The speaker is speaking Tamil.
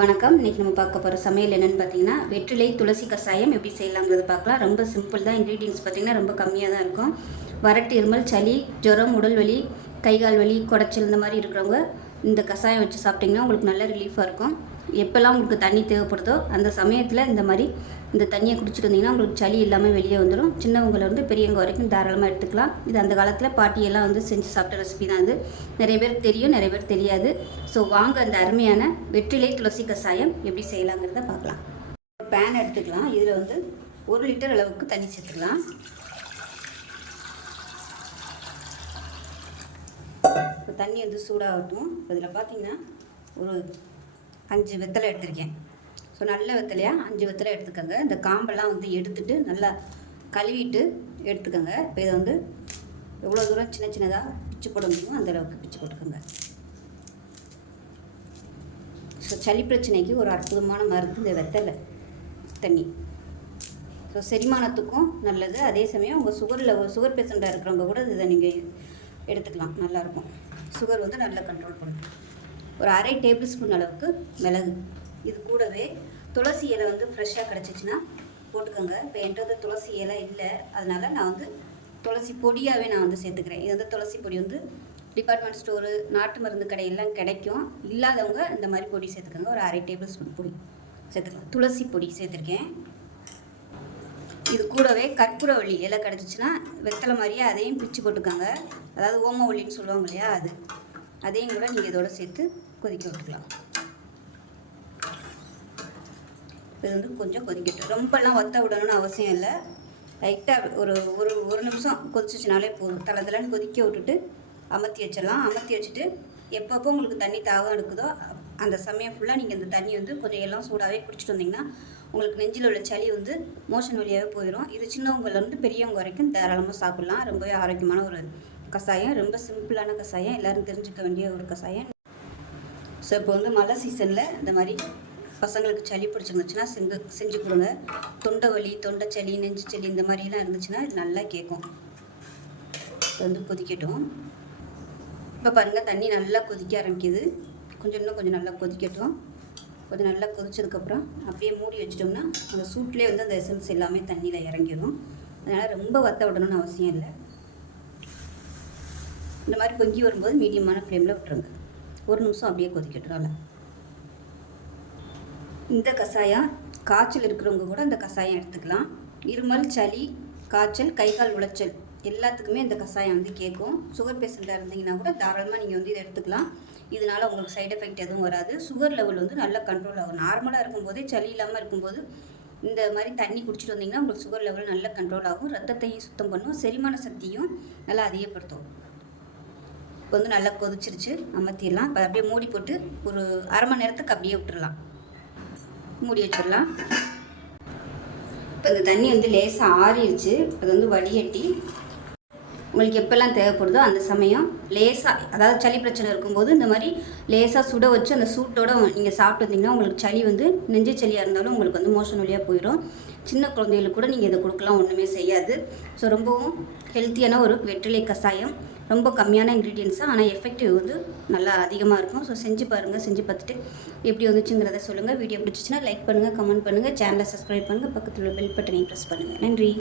வணக்கம். இன்னைக்கு நம்ம பார்க்க போகிற சமையல் என்னென்னு பார்த்தீங்கன்னா வெற்றிலை துளசி கஷாயம் எப்படி செய்யலாங்கிறது பார்க்கலாம். ரொம்ப சிம்பிள் தான். இன்க்ரீடியன்ஸ் பார்த்திங்கன்னா ரொம்ப கம்மியாக தான் இருக்கும். வறட்டு இருமல் சளி ஜுரம் உடல் வலி கை கால் வலி குடைச்சல் இந்த மாதிரி இருக்கிறவங்க இந்த கஷாயம் வச்சு சாப்பிட்டிங்கன்னா உங்களுக்கு நல்ல ரிலீஃபாக இருக்கும். எப்போல்லாம் உங்களுக்கு தண்ணி தேவைப்படுதோ அந்த சமயத்தில் இந்த மாதிரி இந்த தண்ணியை குடிச்சிட்டு வந்தீங்கன்னா உங்களுக்கு சளி இல்லாமல் வெளியே வந்துடும் சின்னவங்கலேருந்து பெரியவங்க வரைக்கும் தாராளமாக எடுத்துக்கலாம். இது அந்த காலத்தில் பாட்டியெல்லாம் வந்து செஞ்சு சாப்பிட்ட ரெசிபி தான் இது. நிறைய பேருக்கு தெரியும் நிறைய பேர் தெரியாது. ஸோ வாங்க அந்த அருமையான வெற்றிலை துளசி கஷாயம் எப்படி செய்யலாங்கிறத பார்க்கலாம். பேன் எடுத்துக்கலாம். இதில் வந்து ஒரு லிட்டர் அளவுக்கு தண்ணி சேர்த்துக்கலாம். இப்போ தண்ணி வந்து சூடாகட்டும். இதில் பார்த்தீங்கன்னா ஒரு அஞ்சு வெத்தலை எடுத்திருக்கேன். ஸோ நல்ல வெத்தலையாக அஞ்சு வெத்தலை எடுத்துக்கோங்க. இந்த காம்பெல்லாம் வந்து எடுத்துட்டு நல்லா கழுவிட்டு எடுத்துக்கோங்க. இப்போ இதை வந்து எவ்வளோ தூரம் சின்ன சின்னதாக பிச்சு போட முடியுமோ அந்த அளவுக்கு பிச்சு போட்டுக்கோங்க. ஸோ சளி பிரச்சனைக்கு ஒரு அற்புதமான மருந்து இந்த வெத்தலை தண்ணி. ஸோ செரிமானத்துக்கும் நல்லது. அதே சமயம் உங்கள் சுகரில் சுகர் பேஷண்ட்டாக இருக்கிறவங்க கூட இதை நீங்கள் எடுத்துக்கலாம். நல்லாயிருக்கும் சுகர் வந்து நல்லா கண்ட்ரோல் பண்ணும். ஒரு அரை டேபிள் ஸ்பூன் அளவுக்கு மிளகு. இது கூடவே துளசி இலை வந்து ஃப்ரெஷ்ஷாக கிடச்சிச்சின்னா போட்டுக்கோங்க. இப்போ என்கிட்ட வந்து துளசி இலை இல்லை. அதனால் நான் வந்து துளசி பொடியாகவே நான் வந்து சேர்த்துக்கிறேன். இது வந்து துளசி பொடி வந்து டிபார்ட்மெண்ட் ஸ்டோரு நாட்டு மருந்து கடையெல்லாம் கிடைக்கும். இல்லாதவங்க இந்த மாதிரி பொடி சேர்த்துக்கோங்க. ஒரு அரை டேபிள் ஸ்பூன் பொடி சேர்த்துக்கோங்க. துளசி பொடி சேர்த்துருக்கேன். இது கூடவே கற்பூரவள்ளி இலை கிடச்சிச்சின்னா வெத்தலை மாதிரியே அதையும் பிச்சு போட்டுக்கோங்க. அதாவது ஓமவள்ளின்னு சொல்லுவாங்க இல்லையா அது. அதையும் கூட நீங்கள் இதோட சேர்த்து கொதிக்க விட்டுக்கலாம் இது வந்து கொஞ்சம் கொதிக்கட்டும். ரொம்பலாம் ஒத்த விடணும்னு அவசியம் இல்லை. லைட்டாக ஒரு ஒரு ஒரு நிமிஷம் கொதிச்சிச்சினாலே போதும். தலை தலைன்னு கொதிக்க விட்டுட்டு அமர்த்தி வச்சிடலாம். அமர்த்தி வச்சுட்டு எப்பப்போ உங்களுக்கு தண்ணி தாகம் எடுக்குதோ அந்த சமயம் ஃபுல்லாக நீங்கள் இந்த தண்ணி வந்து கொஞ்சம் எல்லாம் சூடாகவே குடிச்சிட்டு வந்தீங்கன்னா உங்களுக்கு நெஞ்சில் உள்ள சளி வந்து மோஷன் வழியாகவே போயிடும் இது சின்னவங்கலேருந்து பெரியவங்க வரைக்கும் தாராளமாக சாப்பிட்லாம். ரொம்பவே ஆரோக்கியமான ஒரு கஷாயம். ரொம்ப சிம்பிளான கஷாயம். எல்லோரும் தெரிஞ்சுக்க வேண்டிய ஒரு கஷாயம். ஸோ இப்போ வந்து மழை சீசனில் இந்த மாதிரி பசங்களுக்கு சளி பிடிச்சிருந்துச்சுன்னா செஞ்சு செஞ்சு கொடுங்க. தொண்டை வலி தொண்டை சளி நெஞ்சு சளி இந்த மாதிரிலாம் இருந்துச்சுன்னா நல்லா கேட்கும். வந்து கொதிக்கட்டும். இப்போ பாருங்கள் தண்ணி நல்லா கொதிக்க ஆரம்பிக்குது. கொஞ்சம் இன்னும் கொஞ்சம் நல்லா கொதிக்கட்டும். கொஞ்சம் நல்லா கொதிச்சதுக்கப்புறம் அப்படியே மூடி வச்சிட்டோம்னா அந்த சூட்லேயே வந்து அந்த எசன்ஸ் எல்லாமே தண்ணியில் இறங்கிடும் அதனால் ரொம்ப வத்த விடணும்னு அவசியம் இல்லை. இந்த மாதிரி பொங்கி வரும்போது மீடியமான ஃப்ளேமில் விட்டுருங்க. ஒரு நிமிஷம் அப்படியே கொதிக்கட்டும் நல்லா. இந்த கஷாயம் காய்ச்சல் இருக்கிறவங்க கூட இந்த கஷாயம் எடுத்துக்கலாம். இருமல் சளி காய்ச்சல் கை கால் உளைச்சல் எல்லாத்துக்குமே இந்த கஷாயம் வந்து கேட்கும். சுகர் பேஷண்ட்டாக இருந்தீங்கன்னா கூட தாராளமாக நீங்கள் வந்து இதை எடுத்துக்கலாம். இதனால் உங்களுக்கு சைடு எஃபெக்ட் எதுவும் வராது. சுகர் லெவல் வந்து நல்லா கண்ட்ரோல் ஆகும். நார்மலாக இருக்கும்போதே சளி இல்லாமல் இருக்கும்போது இந்த மாதிரி தண்ணி குடிச்சிட்டு வந்தீங்கன்னா உங்களுக்கு சுகர் லெவல் நல்லா கண்ட்ரோல் ஆகும். ரத்தத்தையும் சுத்தம் பண்ணும். செரிமான சக்தியும் நல்லா அதிகப்படுத்தும். இப்போ வந்து நல்லா கொதிச்சிருச்சு அமர்த்திடலாம் இப்போ அப்படியே மூடி போட்டு ஒரு அரை மணி நேரத்துக்கு அப்படியே விட்டுடலாம் மூடி வச்சிடலாம். இப்போ இந்த தண்ணி வந்து லேசாக ஆறிடுச்சு. அது வந்து வடிகட்டி உங்களுக்கு எப்போல்லாம் தேவைப்படுதோ அந்த சமயம் லேசாக அதாவது சளி பிரச்சனை இருக்கும்போது இந்த மாதிரி லேசாக சுட வச்சு அந்த சூட்டோட நீங்கள் சாப்பிட்டு வந்தீங்கன்னா உங்களுக்கு சளி வந்து நெஞ்சு சளியாக இருந்தாலும் உங்களுக்கு வந்து மோஷன் வழியாக போயிடும் சின்ன குழந்தைகளுக்கு கூட நீங்கள் இதை கொடுக்கலாம் ஒன்றுமே செய்யாது. ஸோ ரொம்பவும் ஹெல்த்தியான ஒரு வெற்றிலை கஷாயம் ரொம்ப கம்மியான இன்க்ரீடியன்ஸாக ஆனால் எஃபெக்டிவ் வந்து நல்லா அதிகமாக இருக்கும். ஸோ செஞ்சு பாருங்கள் செஞ்சு பார்த்துட்டு எப்படி வந்துச்சுங்கிறத சொல்லுங்கள் வீடியோ பிடிச்சிச்சின்னா லைக் பண்ணுங்கள் கமெண்ட் பண்ணுங்கள் சேனலை சப்ஸ்கிரைப் பண்ணுங்கள் பக்கத்தில் உள்ள பெல் பட்டனையும் ப்ரெஸ் பண்ணுங்கள் நன்றி.